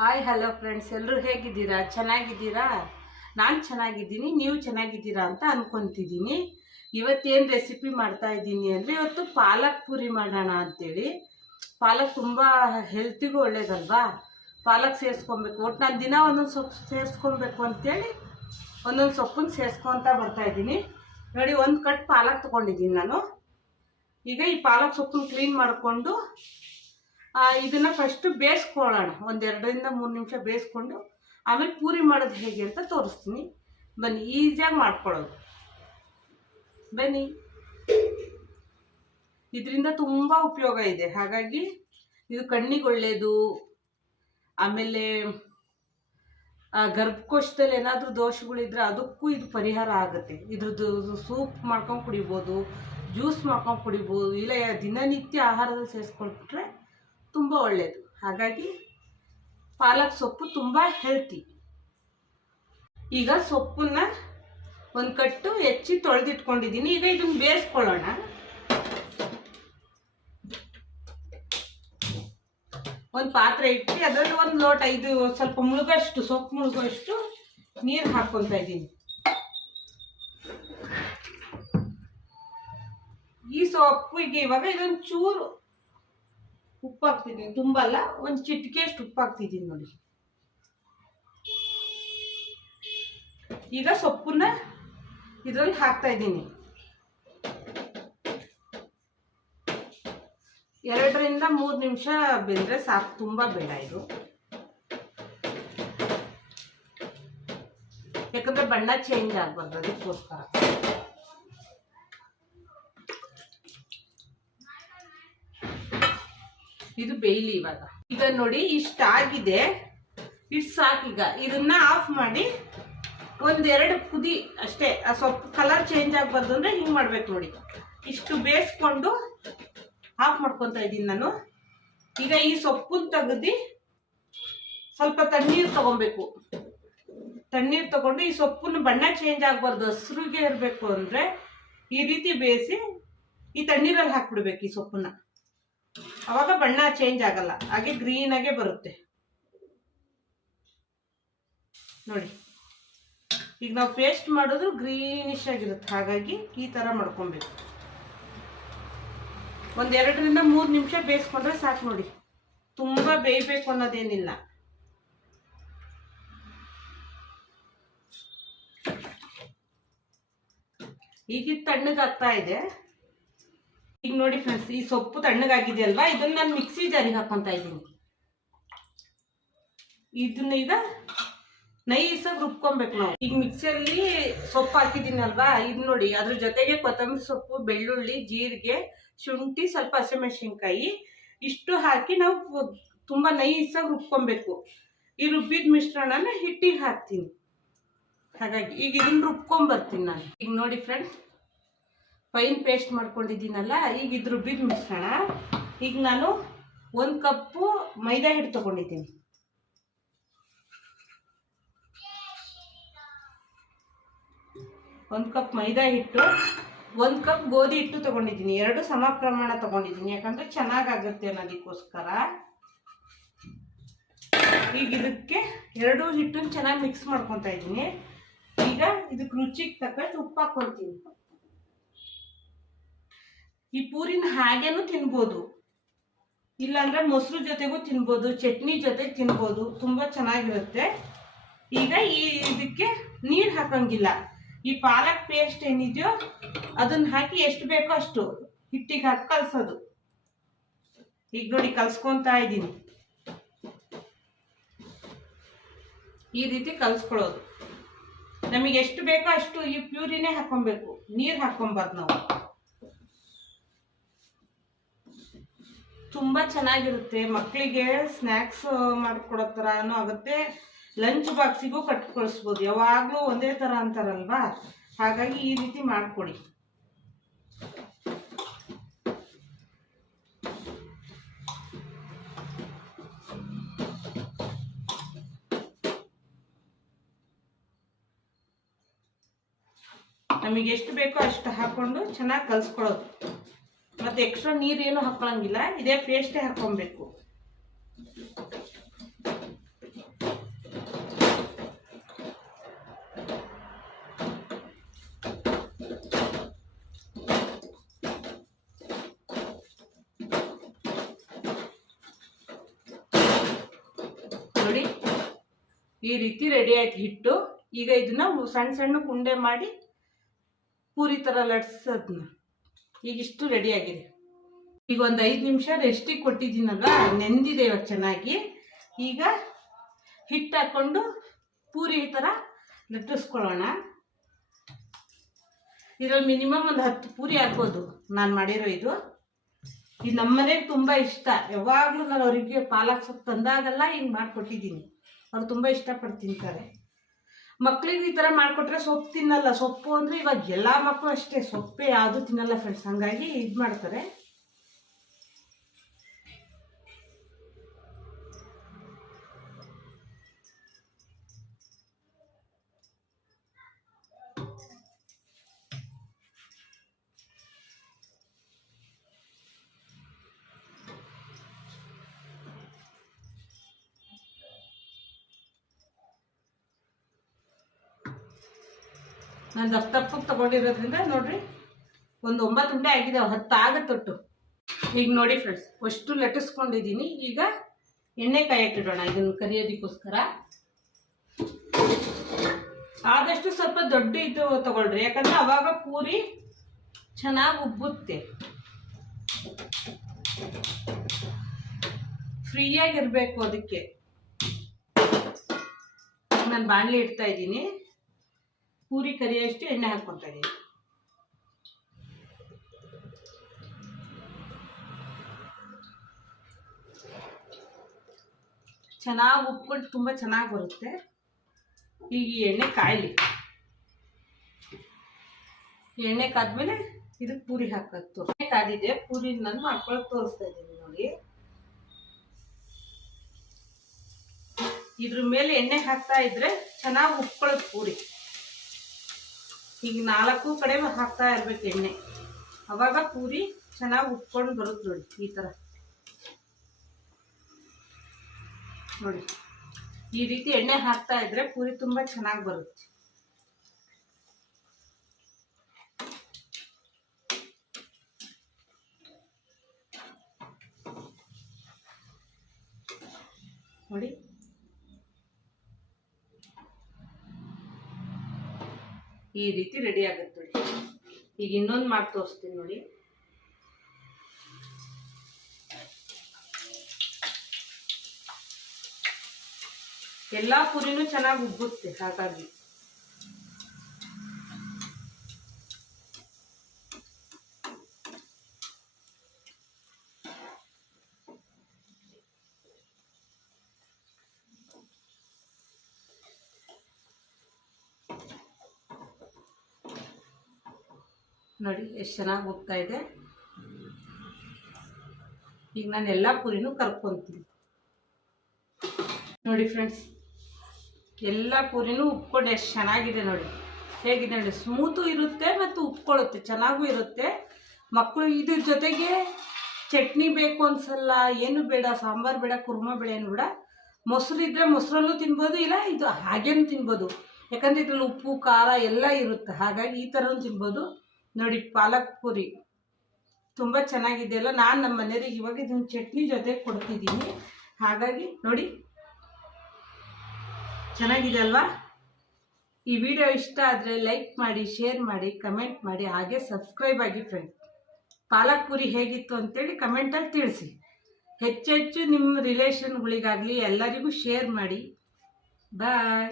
Hi hello friends ಎಲ್ಲರೂ ಹೇಗಿದ್ದೀರಾ? ಚೆನ್ನಾಗಿದ್ದೀರಾ? ನಾನು ಚೆನ್ನಾಗಿದ್ದೀನಿ, ನೀವು ಚೆನ್ನಾಗಿದ್ದೀರಾ ಅಂತ ಅಂದ್ಕೊತಿದ್ದೀನಿ ಇವತ್ತೇನು ರೆಸಿಪಿ ಮಾಡ್ತಾ ಇದ್ದೀನಿ ಅಂದರೆ ಇವತ್ತು ಪಾಲಕ್ ಪೂರಿ ಮಾಡೋಣ ಅಂತೇಳಿ. ಪಾಲಕ್ ತುಂಬ ಹೆಲ್ತಿಗೂ ಒಳ್ಳೇದಲ್ವಾ? ಪಾಲಕ್ ಸೇರಿಸ್ಕೊಬೇಕು. ಒಟ್ಟು ನಾನು ದಿನ ಒಂದೊಂದು ಸೊಪ್ಪು ಸೇರಿಸ್ಕೊಬೇಕು ಅಂತೇಳಿ ಒಂದೊಂದು ಸೊಪ್ಪನ್ನು ಸೇರಿಸ್ಕೊತ ಬರ್ತಾ ಇದ್ದೀನಿ. ನೋಡಿ, ಒಂದು ಕಟ್ ಪಾಲಕ್ ತೊಗೊಂಡಿದ್ದೀನಿ ನಾನು. ಈಗ ಈ ಪಾಲಕ್ ಸೊಪ್ಪನ್ನು ಕ್ಲೀನ್ ಮಾಡಿಕೊಂಡು ಇದನ್ನ ಫಸ್ಟ್ ಬೇಯಿಸ್ಕೊಳ್ಳೋಣ. ಒಂದೆರಡರಿಂದ ಮೂರು ನಿಮಿಷ ಬೇಯಿಸ್ಕೊಂಡು, ಆಮೇಲೆ ಪೂರಿ ಮಾಡೋದು ಹೇಗೆ ಅಂತ ತೋರಿಸ್ತೀನಿ. ಬನ್ನಿ, ಈಸಿಯಾಗಿ ಮಾಡ್ಕೊಳ್ಳೋದು. ಬನ್ನಿ. ಇದರಿಂದ ತುಂಬ ಉಪಯೋಗ ಇದೆ. ಹಾಗಾಗಿ ಇದು ಕಣ್ಣಿಗೆ ಒಳ್ಳೆಯದು ಆಮೇಲೆ ಗರ್ಭಕೋಶದಲ್ಲಿ ಏನಾದರೂ ದೋಷಗಳಿದ್ರೆ ಅದಕ್ಕೂ ಇದು ಪರಿಹಾರ ಆಗುತ್ತೆ. ಇದ್ರದ್ದು ಸೂಪ್ ಮಾಡ್ಕೊಂಡು ಕುಡಿಬೋದು, ಜ್ಯೂಸ್ ಮಾಡ್ಕೊಂಡು ಕುಡಿಬೋದು, ಇಲ್ಲ ದಿನನಿತ್ಯ ಆಹಾರದಲ್ಲಿ ಸೇರಿಸ್ಕೊಂಡ್ರೆ ತುಂಬ ಒಳ್ಳೆಯದು ಹಾಗಾಗಿ ಪಾಲಕ್ ಸೊಪ್ಪು ತುಂಬ ಹೆಲ್ತಿ ಈಗ ಸೊಪ್ಪನ್ನ ಒಂದು ಕಟ್ಟು ಹೆಚ್ಚಿ ತೊಳೆದಿಟ್ಕೊಂಡಿದ್ದೀನಿ ಈಗ ಇದನ್ನ ಬೇಯಿಸ್ಕೊಳ್ಳೋಣ. ಒಂದು ಪಾತ್ರೆ ಇಟ್ಟು ಅದರಲ್ಲಿ ಒಂದು ಲೋಟ, ಇದು ಸ್ವಲ್ಪ ಮುಳುಗಷ್ಟು ಸೊಪ್ಪು ಮುಳುಗಷ್ಟು ನೀರು ಹಾಕ್ಕೊತಾ ಇದ್ದೀನಿ ಈ ಸೊಪ್ಪಿಗೆ ಇವಾಗ ಇದೊಂದು ಚೂರು ಉಪ್ಪು ಹಾಕ್ತಿದ್ದೀನಿ ತುಂಬ ಅಲ್ಲ ಒಂದು ಚಿಟಿಕೆಷ್ಟು ಉಪ್ಪು ಹಾಕ್ತಿದ್ದೀನಿ ನೋಡಿ. ಈಗ ಸೊಪ್ಪನ್ನ ಇದರಲ್ಲಿ ಹಾಕ್ತಾ ಇದ್ದೀನಿ. ಎರಡರಿಂದ ಮೂರು ನಿಮಿಷ ಬೆಂದರೆ ಸಾಕು, ತುಂಬ ಬೇಡ ಇದು. ಯಾಕಂದ್ರೆ ಬಣ್ಣ ಚೇಂಜ್ ಆಗಬಾರ್ದು, ಅದಕ್ಕೋಸ್ಕರ. ಇದು ಬೇಯ್ಲಿ ಇವಾಗ. ಈಗ ನೋಡಿ ಇಷ್ಟ ಆಗಿದೆ. ಇಷ್ಟು ಸಾಕೀಗ ಇದನ್ನ ಆಫ್ ಮಾಡಿ ಒಂದೆರಡು ಕುದಿ ಅಷ್ಟೇ, ಆ ಸೊಪ್ಪು ಕಲರ್ ಚೇಂಜ್ ಆಗಬಾರ್ದು ಅಂದ್ರೆ ಹಿಂಗೆ ಮಾಡ್ಬೇಕು ನೋಡಿ. ಇಷ್ಟು ಬೇಯಿಸ್ಕೊಂಡು ಆಫ್ ಮಾಡ್ಕೊತಾ ಇದ್ದೀನಿ ನಾನು. ಈಗ ಈ ಸೊಪ್ಪನ್ನು ತೆಗ್ದು ಸ್ವಲ್ಪ ತಣ್ಣೀರು ತಗೊಬೇಕು. ತಣ್ಣೀರು ತಗೊಂಡು ಈ ಸೊಪ್ಪನ್ನು ಬಣ್ಣ ಚೇಂಜ್ ಆಗಬಾರ್ದು, ಹಸ್ರಿಗೆ ಇರಬೇಕು ಅಂದರೆ ಈ ರೀತಿ ಬೇಯಿಸಿ ಈ ತಣ್ಣೀರಲ್ಲಿ ಹಾಕ್ಬಿಡ್ಬೇಕು ಈ ಸೊಪ್ಪನ್ನ. ಅವಾಗ ಬಣ್ಣ ಚೇಂಜ್ ಆಗಲ್ಲ, ಹಾಗೆ ಗ್ರೀನ್ ಆಗೇ ಬರುತ್ತೆ. ನೋಡಿ, ಈಗ ನಾವು ಪೇಸ್ಟ್ ಮಾಡಿದ್ರು ಗ್ರೀನಿಶ್ ಆಗಿರುತ್ತೆ, ಹಾಗಾಗಿ ಈ ಥರ ಮಾಡ್ಕೊಬೇಕು. ಒಂದೆರಡರಿಂದ ಮೂರು ನಿಮಿಷ ಬೇಯಿಸ್ಕೊಂಡ್ರೆ ಸಾಕು ನೋಡಿ, ತುಂಬ ಬೇಯಬೇಕು ಅನ್ನೋದೇನಿಲ್ಲ. ಈಗ ತಣ್ಣಗೆ ತಣ್ಣಗಾಗ್ತಾ ಇದೆ. ಈಗ ನೋಡಿ ಫ್ರೆಂಡ್ಸ್ ಈ ಸೊಪ್ಪು ತಣ್ಣಗಾಗಿದೆ ಅಲ್ವಾ ಇದನ್ನ ನಾನು ಮಿಕ್ಸಿ ಜಾರಿಗೆ ಹಾಕೊಂತ ಇದ್ದೀನಿ. ಇದನ್ನ ಈಗ ನೈಸಾಗಿ ರುಬ್ಕೊಬೇಕು ನಾವು. ಈಗ ಮಿಕ್ಸಿಯಲ್ಲಿ ಸೊಪ್ಪು ಹಾಕಿದ್ದೀನಿ ಅಲ್ವಾ ಇದು ನೋಡಿ, ಅದ್ರ ಜೊತೆಗೆ ಕೊತ್ತಂಬರಿ ಸೊಪ್ಪು, ಬೆಳ್ಳುಳ್ಳಿ, ಜೀರಿಗೆ, ಶುಂಠಿ, ಸ್ವಲ್ಪ ಹಸಿಮೆಣಸಿನ್ಕಾಯಿ, ಇಷ್ಟು ಹಾಕಿ ನಾವು ತುಂಬ ನೈಸಾಗಿ ರುಬ್ಕೊಬೇಕು. ಈ ರುಬ್ಬಿದ ಮಿಶ್ರಣನ ಹಿಟ್ಟಿಗೆ ಹಾಕ್ತೀನಿ. ಹಾಗಾಗಿ ಈಗ ಇದನ್ನ ರುಬ್ಕೊಂಬರ್ತೀನಿ ನಾನು. ಈಗ ನೋಡಿ ಫ್ರೆಂಡ್ಸ್ ಫೈನ್ ಪೇಸ್ಟ್ ಮಾಡ್ಕೊಂಡಿದ್ದೀನಲ್ಲ, ಈಗ ಇದು ರುಬ್ಬಿದ ಮಿಶ್ರಣ ಈಗ ನಾನು ಒಂದು ಕಪ್ಪು ಮೈದಾ ಹಿಟ್ಟು ತೊಗೊಂಡಿದ್ದೀನಿ. ಒಂದು ಕಪ್ ಮೈದಾ ಹಿಟ್ಟು, ಒಂದು ಕಪ್ ಗೋಧಿ ಹಿಟ್ಟು ತೊಗೊಂಡಿದ್ದೀನಿ. ಎರಡು ಸಮ ಪ್ರಮಾಣ ತೊಗೊಂಡಿದ್ದೀನಿ. ಯಾಕಂದರೆ ಚೆನ್ನಾಗಾಗುತ್ತೆ ಅನ್ನೋದಕ್ಕೋಸ್ಕರ. ಈಗ ಇದಕ್ಕೆ ಎರಡು ಹಿಟ್ಟನ್ನು ಚೆನ್ನಾಗಿ ಮಿಕ್ಸ್ ಮಾಡ್ಕೊತಾ ಇದ್ದೀನಿ. ಈಗ ಇದಕ್ಕೆ ರುಚಿಗೆ ತಕ್ಕಷ್ಟು ಉಪ್ಪು ಹಾಕ್ಕೊಳ್ತೀನಿ ಈ ಪೂರಿನ ಹಾಗೇನು ತಿನ್ಬೋದು? ಇಲ್ಲಾಂದ್ರೆ ಮೊಸರು ಜೊತೆಗೂ ತಿನ್ಬೋದು, ಚಟ್ನಿ ಜೊತೆ ತಿನ್ಬೋದು, ತುಂಬ ಚೆನ್ನಾಗಿರುತ್ತೆ. ಈಗ ಈ ಇದಕ್ಕೆ ನೀರು ಹಾಕಂಗಿಲ್ಲ. ಈ ಪಾಲಕ್ ಪೇಸ್ಟ್ ಏನಿದೆಯೋ ಅದನ್ನ ಹಾಕಿ ಎಷ್ಟು ಬೇಕೋ ಅಷ್ಟು ಹಿಟ್ಟಿಗೆ ಹಾಕಿ ಕಲ್ಸೋದು. ಈಗ ನೋಡಿ ಕಲ್ಸ್ಕೊತಾ ಇದ್ದೀನಿ. ಈ ರೀತಿ ಕಲ್ಸ್ಕೊಳ್ಳೋದು. ನಮಗೆ ಎಷ್ಟು ಬೇಕೋ ಅಷ್ಟು ಈ ಪ್ಯೂರಿನೇ ಹಾಕೊಬೇಕು ನೀರು ಹಾಕೊಬಾರ್ದು ನಾವು. ತುಂಬ ಚೆನ್ನಾಗಿರುತ್ತೆ. ಮಕ್ಕಳಿಗೆ ಸ್ನ್ಯಾಕ್ಸ್ ಮಾಡಿಕೊಡೋ ಥರನೂ ಆಗುತ್ತೆ. ಲಂಚ್ ಬಾಕ್ಸಿಗೂ ಕಟ್ ಕಳಿಸ್ಬೋದು ಯಾವಾಗಲೂ ಒಂದೇ ಥರ ಅಂತಾರಲ್ವಾ? ಹಾಗಾಗಿ ಈ ರೀತಿ ಮಾಡಿಕೊಡಿ ನಮಗೆ ಎಷ್ಟು ಬೇಕೋ ಅಷ್ಟು ಹಾಕ್ಕೊಂಡು ಚೆನ್ನಾಗಿ ಕಲಿಸ್ಕೊಳ್ಳೋದು. ಮತ್ತೆ ಎಕ್ಸ್ಟ್ರಾ ನೀರೇನು ಹಾಕೊಳಂಗಿಲ್ಲ ಇದೇ ಪೇಸ್ಟೇ ಹಾಕೊಬೇಕು ನೋಡಿ, ಈ ರೀತಿ ರೆಡಿ ಆಯ್ತು ಹಿಟ್ಟು. ಈಗ ಇದನ್ನ ಸಣ್ಣ ಸಣ್ಣ ಕುಂಡೆ ಮಾಡಿ ಪೂರಿ ಥರ ಲಟ್ಸೋದನ್ನ ಈಗ ಇಷ್ಟು ರೆಡಿ ಆಗಿದೆ. ಈಗ ಒಂದು ಐದು ನಿಮಿಷ ರೆಸ್ಟಿಗೆ ಕೊಟ್ಟಿದ್ದೀನಲ್ಲ ನೆಂದಿದೆ ಇವಾಗ ಚೆನ್ನಾಗಿ. ಈಗ ಹಿಟ್ಟು ಹಾಕ್ಕೊಂಡು ಪೂರಿ ಥರ ಲಟ್ಟಿಸ್ಕೊಳ್ಳೋಣ. ಇದರಲ್ಲಿ ಮಿನಿಮಮ್ ಒಂದು ಹತ್ತು ಪೂರಿ ಹಾಕ್ಬೋದು ನಾನು ಮಾಡಿರೋ ಇದು. ಇದು ನಮ್ಮ ಮನೆಗೆ ತುಂಬ ಇಷ್ಟ. ಯಾವಾಗಲೂ ನಾನು ಅವರಿಗೆ ಪಾಲಕ್ ಸೊಪ್ಪು ತಂದಾಗಲ್ಲ ಹಿಂಗೆ ಮಾಡಿಕೊಟ್ಟಿದ್ದೀನಿ. ಅವ್ರು ತುಂಬ ಇಷ್ಟಪಟ್ಟು ತಿಂತಾರೆ. ಮಕ್ಳಿಗೆ ಈ ಥರ ಮಾಡಿಕೊಟ್ರೆ ಸೊಪ್ಪು ತಿನ್ನಲ್ಲ. ಸೊಪ್ಪು ಅಂದರೆ ಇವಾಗ ಎಲ್ಲ ಮಕ್ಕಳು ಅಷ್ಟೇ. ಸೊಪ್ಪೇ ಯಾವುದು ತಿನ್ನಲ್ಲ ಫ್ರೆಂಡ್ಸ್ ಹಂಗಾಗಿ ಇದು ಮಾಡ್ತಾರೆ. ನಾನು ದಪ್ಪ ತಪ್ಪಕ್ಕೆ ತಗೊಂಡಿರೋದ್ರಿಂದ ನೋಡ್ರಿ ಒಂದು ಒಂಬತ್ತು ಉಂಡೆ ಆಗಿದೆ ಹತ್ತು ಆಗತ್ತೊಟ್ಟು ಈಗ ನೋಡಿ ಫ್ರೆಂಡ್ಸ್ ಅಷ್ಟು ಲಟ್ಟಿಸ್ಕೊಂಡಿದ್ದೀನಿ ಈಗ ಎಣ್ಣೆ ಕಾಯಕ್ಕಿಡೋಣ ಇದನ್ನು ಕರಿಯೋದಕ್ಕೋಸ್ಕರ. ಆದಷ್ಟು ಸ್ವಲ್ಪ ದೊಡ್ಡ ಇದು ತಗೊಳ್ರಿ, ಯಾಕಂದ್ರೆ ಅವಾಗ ಪೂರಿ ಚೆನ್ನಾಗಿ ಉಬ್ಬುತ್ತೆ. ಫ್ರೀಯಾಗಿರ್ಬೇಕು ಅದಕ್ಕೆ. ನಾನು ಬಾಣಲಿ ಇಡ್ತಾ ಇದ್ದೀನಿ. ಪೂರಿ ಕರಿಯಷ್ಟು ಎಣ್ಣೆ ಹಾಕ್ಕೊತಾ ಇದ್ದೀನಿ ಚೆನ್ನಾಗಿ ಉಪ್ಕೊಂಡು ತುಂಬ ಚೆನ್ನಾಗಿ ಬರುತ್ತೆ. ಈಗ ಈ ಎಣ್ಣೆ ಕಾಯಲಿ. ಎಣ್ಣೆ ಕಾದ್ಮೇಲೆ ಇದಕ್ಕೆ ಪೂರಿ ಹಾಕತ್ತು. ಎಣ್ಣೆ ಕಾದಿದೆ ಪೂರಿ ನಾನು ಮಾಡ್ಕೊಳಕ್ ತೋರಿಸ್ತಾ ಇದ್ದೀನಿ ನೋಡಿ. ಇದ್ರ ಮೇಲೆ ಎಣ್ಣೆ ಹಾಕ್ತಾ ಇದ್ರೆ ಚೆನ್ನಾಗಿ ಉಪ್ಕೊಳ್ಳೋದು ಪೂರಿ. ಈಗ ನಾಲ್ಕು ಕಡೆ ಹಾಕ್ತಾ ಇರ್ಬೇಕು ಎಣ್ಣೆ. ಅವಾಗ ಪೂರಿ ಚೆನ್ನಾಗಿ ಉಪ್ಕೊಂಡು ಬರುತ್ತೆ ನೋಡಿ, ಈ ಥರ ನೋಡಿ, ಈ ರೀತಿ ಎಣ್ಣೆ ಹಾಕ್ತಾ ಇದ್ರೆ ಪೂರಿ ತುಂಬ ಚೆನ್ನಾಗಿ ಬರುತ್ತೆ. ನೋಡಿ ಈ ರೀತಿ ರೆಡಿ ಆಗುತ್ತೆ ನೋಡಿ. ಈಗ ಇನ್ನೊಂದು ಮಾಡಿ ತೋರಿಸ್ತೀನಿ ನೋಡಿ. ಎಲ್ಲ ಪುರಿನೂ ಚೆನ್ನಾಗಿ ಉಬ್ಬುತ್ತೆ, ಹಾಗಾಗಿ. ನೋಡಿ, ಎಷ್ಟು ಚೆನ್ನಾಗಿ ಹೋಗ್ತಾ ಇದೆ. ಈಗ ನಾನು ಎಲ್ಲ ಪೂರಿನೂ ಕರ್ಕೊತೀನಿ. ನೋಡಿ ಫ್ರೆಂಡ್ಸ್ ಎಲ್ಲ ಪೂರಿನೂ ಉಪ್ಕೊಂಡು, ಎಷ್ಟು ಚೆನ್ನಾಗಿದೆ ನೋಡಿ. ಹೇಗಿದೆ ನೋಡಿ ಸ್ಮೂತು ಇರುತ್ತೆ ಮತ್ತು ಉಪ್ಕೊಳ್ಳುತ್ತೆ ಚೆನ್ನಾಗೂ ಇರುತ್ತೆ. ಮಕ್ಕಳು ಇದ್ರ ಜೊತೆಗೆ ಚಟ್ನಿ ಬೇಕು ಅನ್ಸಲ್ಲ, ಏನು ಬೇಡ, ಸಾಂಬಾರು ಬೇಡ, ಕುರ್ಮ ಬೇಡ, ಏನು ಬೇಡ. ಮೊಸರು ಇದ್ದರೆ ಮೊಸರಲ್ಲೂ ತಿನ್ಬೋದು, ಇಲ್ಲ ಇದು ಹಾಗೇನು ತಿನ್ಬೋದು. ಯಾಕಂದರೆ ಇದ್ರಲ್ಲಿ ಉಪ್ಪು, ಖಾರ ಎಲ್ಲ ಇರುತ್ತೆ, ಹಾಗಾಗಿ ಈ ಥರನೂ ತಿನ್ಬೋದು. ನೋಡಿ ಪಾಲಕ್ ಪೂರಿ ತುಂಬ ಚೆನ್ನಾಗಿದೆಯಲ್ಲ. ನಾನು ನಮ್ಮ ಮನೆಯವ್ರಿಗೆ ಇವಾಗ ಇದನ್ನು ಚಟ್ನಿ ಜೊತೆ ಕೊಡ್ತಿದ್ದೀನಿ. ಹಾಗಾಗಿ ನೋಡಿ, ಚೆನ್ನಾಗಿದೆ ಅಲ್ವಾ? ಈ ವಿಡಿಯೋ ಇಷ್ಟ ಆದರೆ ಲೈಕ್ ಮಾಡಿ, ಶೇರ್ ಮಾಡಿ, ಕಮೆಂಟ್ ಮಾಡಿ, ಹಾಗೆ ಸಬ್ಸ್ಕ್ರೈಬ್ ಆಗಿ ಫ್ರೆಂಡ್ ಪಾಲಕ್ ಪೂರಿ ಹೇಗಿತ್ತು ಅಂತೇಳಿ ಕಮೆಂಟಲ್ಲಿ ತಿಳಿಸಿ. ಹೆಚ್ಚೆಚ್ಚು ನಿಮ್ಮ ರಿಲೇಷನ್ಗಳಿಗಾಗಲಿ ಎಲ್ಲರಿಗೂ ಶೇರ್ ಮಾಡಿ. ಬಾಯ್